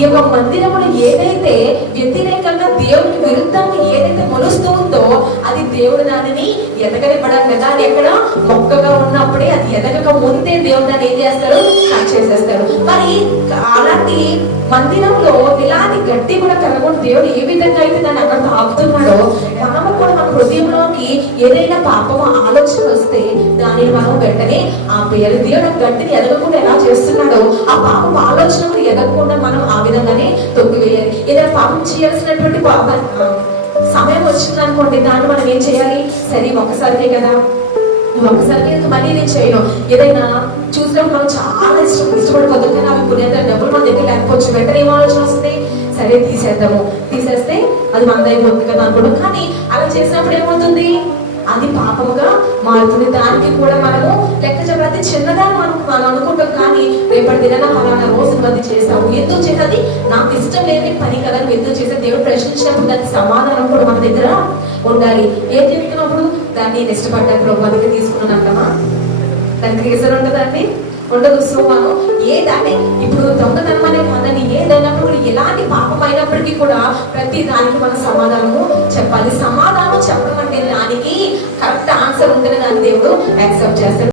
ఈ యొక్క మందిరములు ఏదైతే వ్యతిరేకంగా దేవునికి విరుద్ధంగా ఏదైతే మొలుస్తూ ఉందో అది దేవుడు దానిని ఎదగనివ్వడం కదా. అది ఎక్కడ మొక్కగా ఉన్నప్పుడే, అది ఎదగక ముందే దేవుడు దాన్ని ఏం చేస్తాడు, కట్ చేసేస్తాడు. మరి అలాంటి మందిరంలో ఇలాంటి గట్టి కూడా కలగకుండా దేవుడు ఏ విధంగా అయితే దాన్ని అక్కడ ఆపుతున్నాడో, మనము కూడా మన హృదయంలోకి ఏదైనా పాపము ఆలోచన వస్తే దానిని మనం వెంటనే ఆపేయాలి. దేవుడు గట్టిని ఎదగకుండా ఎలా చేస్తున్నాడో ఆ పాపం ఆలోచన కూడా ఎదగకుండా మనం ఆ విధంగానే తొక్కివేయాలి. ఏదైనా పాపం చేయాల్సినటువంటి సమయం వచ్చింది అనుకోండి, దాన్ని మనం ఏం చేయాలి, సరే ఒక్కసారికే కదా, ఒక్కసారి మళ్ళీ నేను చేయను. ఏదైనా చూసినప్పుడు మనం చాలా ఇష్టపడిపోతాం కానీ అవి పుణ్యాత డబ్బులు మన దగ్గర లేకపోవచ్చు. వెంటనే ఏం ఆలోచన వస్తుంది, సరే తీసేద్దాము, తీసేస్తే అది మందైపోతుంది కదా అనుకోవడం. కానీ అలా చేసినప్పుడు ఏమవుతుంది, అది పాపముగా మారుతుంది. దానికి కూడా మనము లెక్క చెప్పాలి. చిన్నదా మనం అనుకుంటాం కానీ రేపటి దిన ఫలానా రోజు మంది చేసావు, ఎందుకు చేసేది, నాకు ఇష్టం లేని పని కదా, నువ్వు ఎందుకు చేసేది. దేవుడు ప్రశ్నించినప్పుడు దానికి సమాధానం కూడా మన దగ్గర ఉండాలి. ఏం చెప్తున్నప్పుడు దాన్ని నేను ఇష్టపడ్డాను ప్రభు దగ్గర తీసుకున్నాను అంటామా, దానికి రీజన్ ఉంటుందండి, ఉండదు. సో మనం ఏదాన్ని ఇప్పుడు దొంగతనం అనే కాదని ఏదైనప్పుడు కూడా ఎలాంటి పాపం అయినప్పటికీ కూడా ప్రతి దానికి మన సమాధానము చెప్పాలి. సమాధానం చెప్పడం అంటే దానికి కరెక్ట్ ఆన్సర్ ఉంటేనే దాన్ని దేవుడు యాక్సెప్ట్ చేస్తాడు.